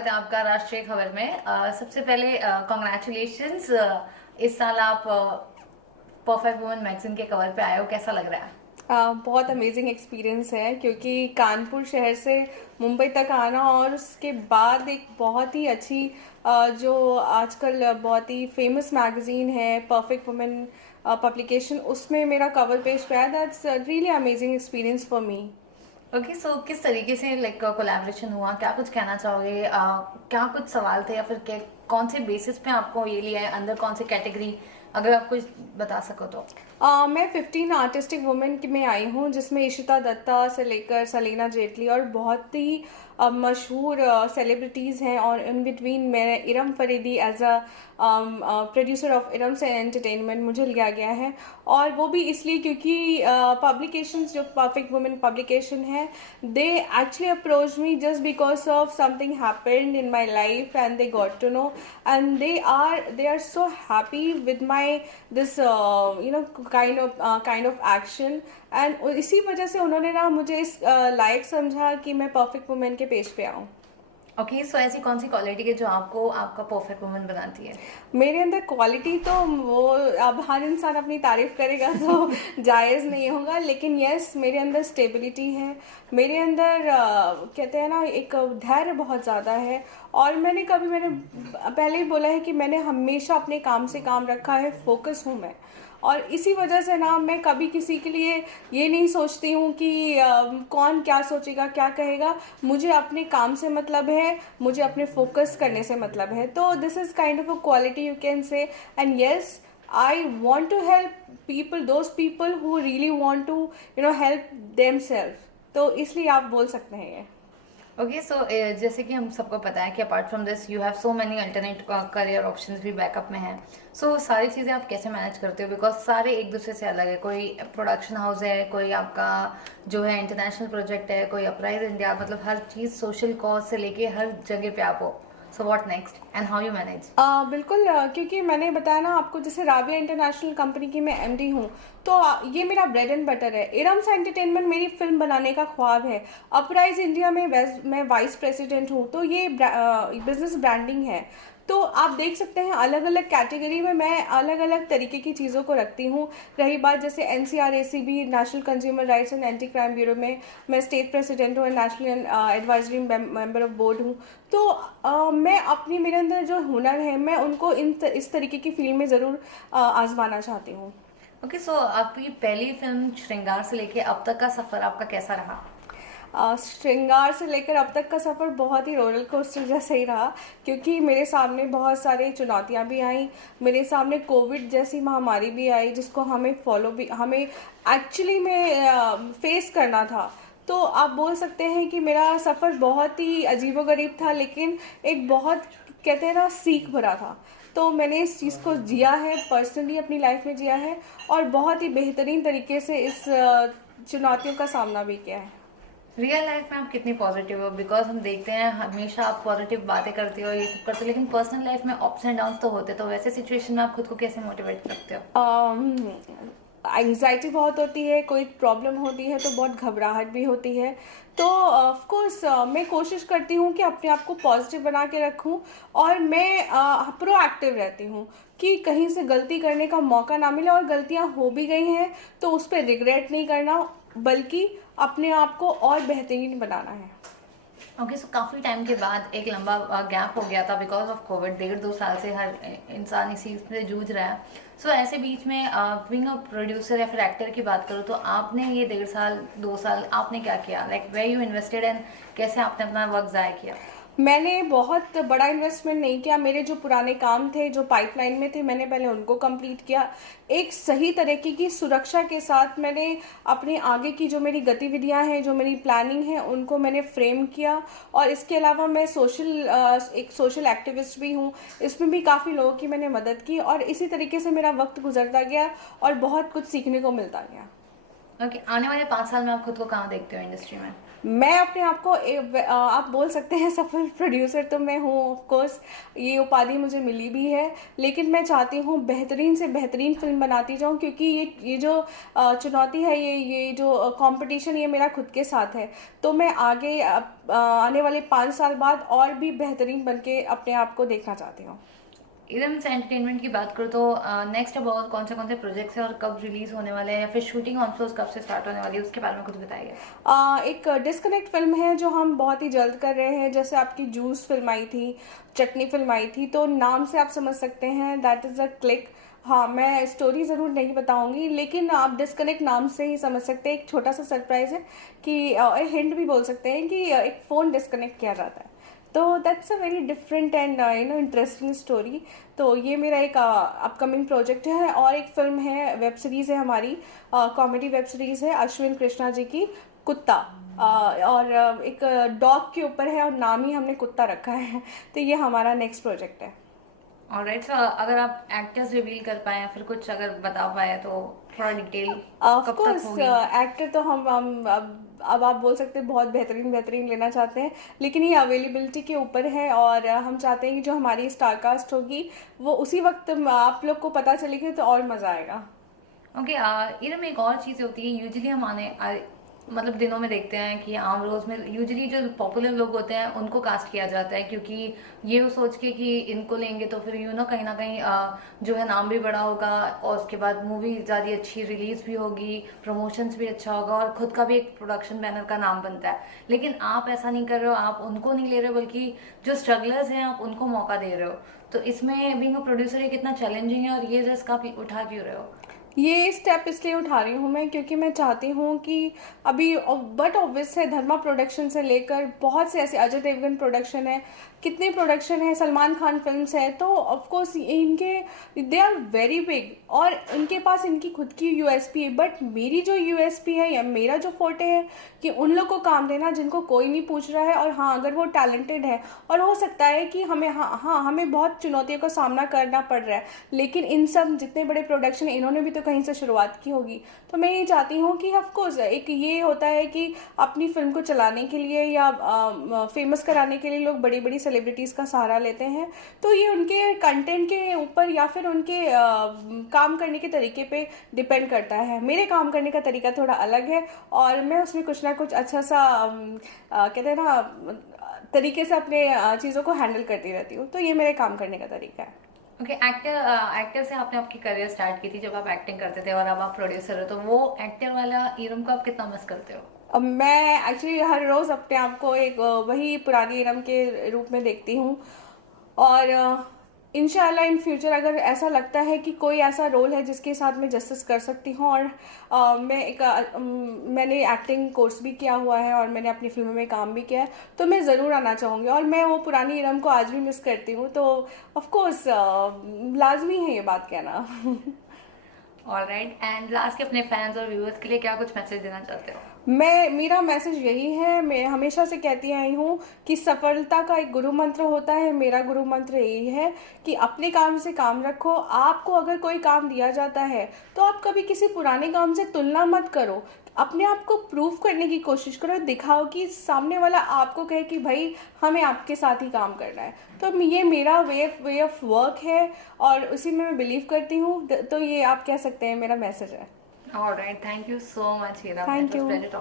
स्वागत है आपका राष्ट्रीय खबर में। सबसे पहले कॉन्ग्रेचुलेशंस, इस साल आप परफेक्ट वुमन मैगजीन के कवर पे आए हो, कैसा लग रहा है? बहुत अमेजिंग एक्सपीरियंस है क्योंकि कानपुर शहर से मुंबई तक आना और उसके बाद एक बहुत ही अच्छी जो आजकल बहुत ही फेमस मैगजीन है परफेक्ट वुमेन पब्लिकेशन, उसमें मेरा कवर पेज पे आया। That's really amazing experience for me. Okay, so किस तरीके से कोलैबोरेशन हुआ, क्या कुछ कहना चाहोगे? क्या कुछ सवाल थे या फिर कौन से बेसिस पे आपको ये लिया है, अंदर कौन सी कैटेगरी, अगर आप कुछ बता सको तो। मैं 15 आर्टिस्टिक वुमेन में आई हूँ, जिसमें इशिता दत्ता से लेकर सलीना जेटली और बहुत ही मशहूर सेलिब्रिटीज़ हैं। और इन बिटवीन मैं Iram Faridi as a producer of Iram से एंटरटेनमेंट मुझे लिया गया है। और वो भी इसलिए क्योंकि पब्लिकेशंस जो परफेक्ट वुमेन पब्लिकेशन है, they actually approach me just because of something happened in my life and they got to know and they are so happy with my this kind of action. And इसी वजह से उन्होंने ना मुझे इस लायक समझा कि मैं परफेक्ट वुमेन के पेज पे आऊँ। ओके, सो ऐसी कौन सी क्वालिटी है जो आपको आपका परफेक्ट वुमन बनाती है? मेरे अंदर क्वालिटी तो वो अब हर इंसान अपनी तारीफ करेगा तो जायज़ नहीं होगा, लेकिन यस, मेरे अंदर स्टेबिलिटी है। मेरे अंदर कहते हैं ना, एक धैर्य बहुत ज़्यादा है। और मैंने पहले ही बोला है कि मैंने हमेशा अपने काम से काम रखा है, फोकस हूँ मैं। और इसी वजह से ना मैं कभी किसी के लिए ये नहीं सोचती हूँ कि कौन क्या सोचेगा, क्या कहेगा। मुझे अपने काम से मतलब है, मुझे अपने फोकस करने से मतलब है। तो this is kind of a quality you can say. And yes, I want to help people, those people who really want to help them self. तो इसलिए आप बोल सकते हैं ये। ओके, सो जैसे कि हम सबको पता है कि apart from this you have so many alternate career options भी बैकअप में हैं। सो सारी चीज़ें आप कैसे मैनेज करते हो? बिकॉज सारे एक दूसरे से अलग है। कोई प्रोडक्शन हाउस है, कोई आपका जो है इंटरनेशनल प्रोजेक्ट है, कोई अपराइज इंडिया, मतलब हर चीज़ सोशल कॉज से लेके हर जगह पे आप हो। So what next and how you manage? बिल्कुल, क्योंकि मैंने बताया ना आपको, जैसे राबिया इंटरनेशनल कंपनी की मैं एमडी हूँ, तो ये मेरा ब्रेड एंड बटर है। इरम्स एंटरटेनमेंट मेरी फिल्म बनाने का ख्वाब है। अपराइज इंडिया में मैं वाइस प्रेसिडेंट हूँ, तो ये बिजनेस ब्रांडिंग है। तो आप देख सकते हैं अलग अलग कैटेगरी में मैं अलग अलग तरीके की चीज़ों को रखती हूँ। रही बात जैसे NCRACB, national consumer rights and anti crime bureau में मैं स्टेट प्रेसिडेंट हूँ, national advisory member of board हूँ। तो मैं मेरे अंदर जो हुनर है, मैं उनको इस तरीके की फील्ड में ज़रूर आजमाना चाहती हूँ। ओके, सो आपकी पहली फिल्म श्रृंगार से लेके अब तक का सफ़र आपका कैसा रहा? श्रृंगार से लेकर अब तक का सफ़र बहुत ही रोलर कोस्टर जैसा ही रहा, क्योंकि मेरे सामने बहुत सारी चुनौतियां भी आई। मेरे सामने कोविड जैसी महामारी भी आई, जिसको हमें एक्चुअली में फेस करना था। तो आप बोल सकते हैं कि मेरा सफ़र बहुत ही अजीबोगरीब था, लेकिन एक बहुत, कहते हैं ना, सीख भरा था। तो मैंने इस चीज़ को जिया है, पर्सनली अपनी लाइफ में जिया है, और बहुत ही बेहतरीन तरीके से इस चुनौतियों का सामना भी किया है। रियल लाइफ में आप कितनी पॉजिटिव हो? बिकॉज हम देखते हैं हमेशा आप पॉजिटिव बातें करते हो, ये सब करते हो, लेकिन पर्सनल लाइफ में अप्स एंड डाउन्स तो होते। तो वैसे सिचुएशन में आप खुद को कैसे मोटिवेट रखते हो? एंग्जाइटी बहुत होती है, कोई प्रॉब्लम होती है तो बहुत घबराहट भी होती है। तो ऑफ कोर्स मैं कोशिश करती हूँ कि अपने आप को पॉजिटिव बना के रखूँ, और मैं प्रोएक्टिव रहती हूँ कि कहीं से गलती करने का मौका ना मिले, और गलतियाँ हो भी गई हैं तो उस पर रिग्रेट नहीं करना, बल्कि अपने आप को और बेहतरीन बनाना है। ओके, सो काफ़ी टाइम के बाद एक लंबा गैप हो गया था बिकॉज ऑफ कोविड। 1.5-2 साल से हर इंसान इसी से जूझ रहा है। सो ऐसे बीच में बीइंग अ प्रोड्यूसर या फिर एक्टर की बात करो तो आपने ये 1.5 साल 2 साल आपने क्या किया? Like where you invested and कैसे आपने अपना वक्त ज़ाया किया? मैंने बहुत बड़ा इन्वेस्टमेंट नहीं किया। मेरे जो पुराने काम थे, जो पाइपलाइन में थे, मैंने पहले उनको कंप्लीट किया। एक सही तरीके की सुरक्षा के साथ मैंने अपने आगे की जो मेरी गतिविधियां हैं, जो मेरी प्लानिंग है, उनको मैंने फ्रेम किया। और इसके अलावा मैं एक सोशल एक्टिविस्ट भी हूँ। इसमें भी काफ़ी लोगों की मैंने मदद की, और इसी तरीके से मेरा वक्त गुजरता गया और बहुत कुछ सीखने को मिलता गया। ओके, आने वाले 5 साल में आप खुद को कहाँ देखते हो इंडस्ट्री में? मैं अपने आप को आप बोल सकते हैं सफल प्रोड्यूसर तो मैं हूँ, ऑफ कोर्स ये उपाधि मुझे मिली भी है, लेकिन मैं चाहती हूँ बेहतरीन से बेहतरीन फिल्म बनाती जाऊँ, क्योंकि ये जो चुनौती है, ये जो कंपटीशन, ये मेरा खुद के साथ है। तो मैं आगे आने वाले 5 साल बाद और भी बेहतरीन बन के अपने आप को देखना चाहती हूँ। इरम से एंटरटेनमेंट की बात करो तो नेक्स्ट अब और कौन से प्रोजेक्ट्स हैं और कब रिलीज होने वाले हैं, या फिर शूटिंग ऑन सोर्स कब से स्टार्ट होने वाली है, उसके बारे में कुछ बताइए। एक डिस्कनेक्ट फिल्म है जो हम बहुत ही जल्द कर रहे हैं, जैसे आपकी जूस फिल्म आई थी, चटनी फिल्म आई थी, तो नाम से आप समझ सकते हैं दैट इज़ अ क्लिक। हाँ, मैं स्टोरी ज़रूर नहीं बताऊंगी, लेकिन आप डिस्कनेक्ट नाम से ही समझ सकते हैं। एक छोटा सा सरप्राइज है कि हिंट भी बोल सकते हैं कि एक फ़ोन डिस्कनेक्ट किया जाता है। तो that's a very different and interesting story. तो ये मेरा एक अपकमिंग प्रोजेक्ट है। और एक फिल्म है, वेब सीरीज़ है हमारी, कॉमेडी वेब सीरीज़ है अश्विन कृष्णा जी की, कुत्ता। और एक डॉग के ऊपर है और नाम ही हमने कुत्ता रखा है। तो ये हमारा नेक्स्ट प्रोजेक्ट है। ऑलराइट, सो अगर आप एक्टर्स रिवील कर पाए या फिर कुछ अगर बता पाए तो थोड़ा डिटेल ऑफ कब तक कोर्स होगी। एक्टर तो हम अब आप बोल सकते हैं बहुत बेहतरीन बेहतरीन लेना चाहते हैं, लेकिन ये अवेलेबिलिटी के ऊपर है। और हम चाहते हैं कि जो हमारी स्टारकास्ट होगी वो उसी वक्त आप लोग को पता चलेगी, तो और मज़ा आएगा। ओके, इरम एक और चीज़ होती है, यूजुअली हम मतलब दिनों में देखते हैं कि आम रोज में यूजुअली जो पॉपुलर लोग होते हैं उनको कास्ट किया जाता है, क्योंकि ये वो सोच के कि इनको लेंगे तो फिर कहीं ना कहीं जो है नाम भी बड़ा होगा, और उसके बाद मूवी ज़्यादा अच्छी रिलीज भी होगी, प्रमोशंस भी अच्छा होगा, और खुद का भी एक प्रोडक्शन बैनर का नाम बनता है। लेकिन आप ऐसा नहीं कर रहे हो, आप उनको नहीं ले रहे हो, बल्कि जो स्ट्रगलर्स हैं आप उनको मौका दे रहे हो। तो इसमें बीइंग अ प्रोड्यूसर ये कितना चैलेंजिंग है, और ये रिस्क आप उठा क्यों रहे हो? ये स्टेप इसलिए उठा रही हूँ मैं, क्योंकि मैं चाहती हूँ कि अभी बट ऑब्वियस है, धर्मा प्रोडक्शन से लेकर बहुत से ऐसे, अजय देवगन प्रोडक्शन है, कितने प्रोडक्शन है, सलमान खान फिल्म्स है, तो ऑफ कोर्स इनके दे आर वेरी बिग और इनके पास इनकी खुद की यूएसपी है। बट मेरी जो यूएसपी है या मेरा जो फोर्टे है कि उन लोग को काम देना जिनको कोई नहीं पूछ रहा है, और हाँ अगर वो टैलेंटेड है, और हो सकता है कि हमें हाँ हमें बहुत चुनौतियों का सामना करना पड़ रहा है, लेकिन इन सब जितने बड़े प्रोडक्शन इन्होंने भी तो कहीं से शुरुआत की होगी। तो मैं ये चाहती हूँ कि ऑफ कोर्स एक ये होता है कि अपनी फिल्म को चलाने के लिए या फेमस कराने के लिए लोग बड़ी बड़ी सेलिब्रिटीज़ का सहारा लेते हैं। तो ये उनके कंटेंट के ऊपर या फिर उनके काम करने के तरीके पे डिपेंड करता है। मेरे काम करने का तरीका थोड़ा अलग है, और मैं उसमें कुछ ना कुछ अच्छा सा कहते हैं ना तरीके से अपने चीज़ों को हैंडल करती रहती हूँ। तो ये मेरे काम करने का तरीका है। ओके, एक्टर से आपने आपकी करियर स्टार्ट की थी जब आप एक्टिंग करते थे, और अब आप प्रोड्यूसर हो, तो वो एक्टर वाला इरम को आप कितना मिस करते हो? अब मैं एक्चुअली हर रोज़ अपने आप को एक वही पुरानी इरम के रूप में देखती हूँ। और इंशाल्लाह इन फ्यूचर अगर ऐसा लगता है कि कोई ऐसा रोल है जिसके साथ मैं जस्टिस कर सकती हूँ, और मैंने एक्टिंग कोर्स भी किया हुआ है और मैंने अपनी फिल्मों में काम भी किया है, तो मैं ज़रूर आना चाहूँगी। और मैं वो पुरानी इरम को आज भी मिस करती हूँ, तो ऑफ कोर्स लाजमी है ये बात कहना। ऑलराइट, एंड लास्ट के अपने फैंस और व्यूअर्स के लिए क्या कुछ मैसेज देना चाहते हो? मेरा मैसेज यही है, मैं हमेशा से कहती आई हूँ कि सफलता का एक गुरु मंत्र होता है। मेरा गुरु मंत्र यही है कि अपने काम से काम रखो। आपको अगर कोई काम दिया जाता है तो आप कभी किसी पुराने काम से तुलना मत करो, अपने आप को प्रूव करने की कोशिश करो, दिखाओ कि सामने वाला आपको कहे कि भाई हमें आपके साथ ही काम करना है। तो ये मेरा वे ऑफ वर्क है और उसी में मैं बिलीव करती हूँ। तो ये आप कह सकते हैं मेरा मैसेज है। Alright, thank you so much Heera, it thank was you. Pleasure talking.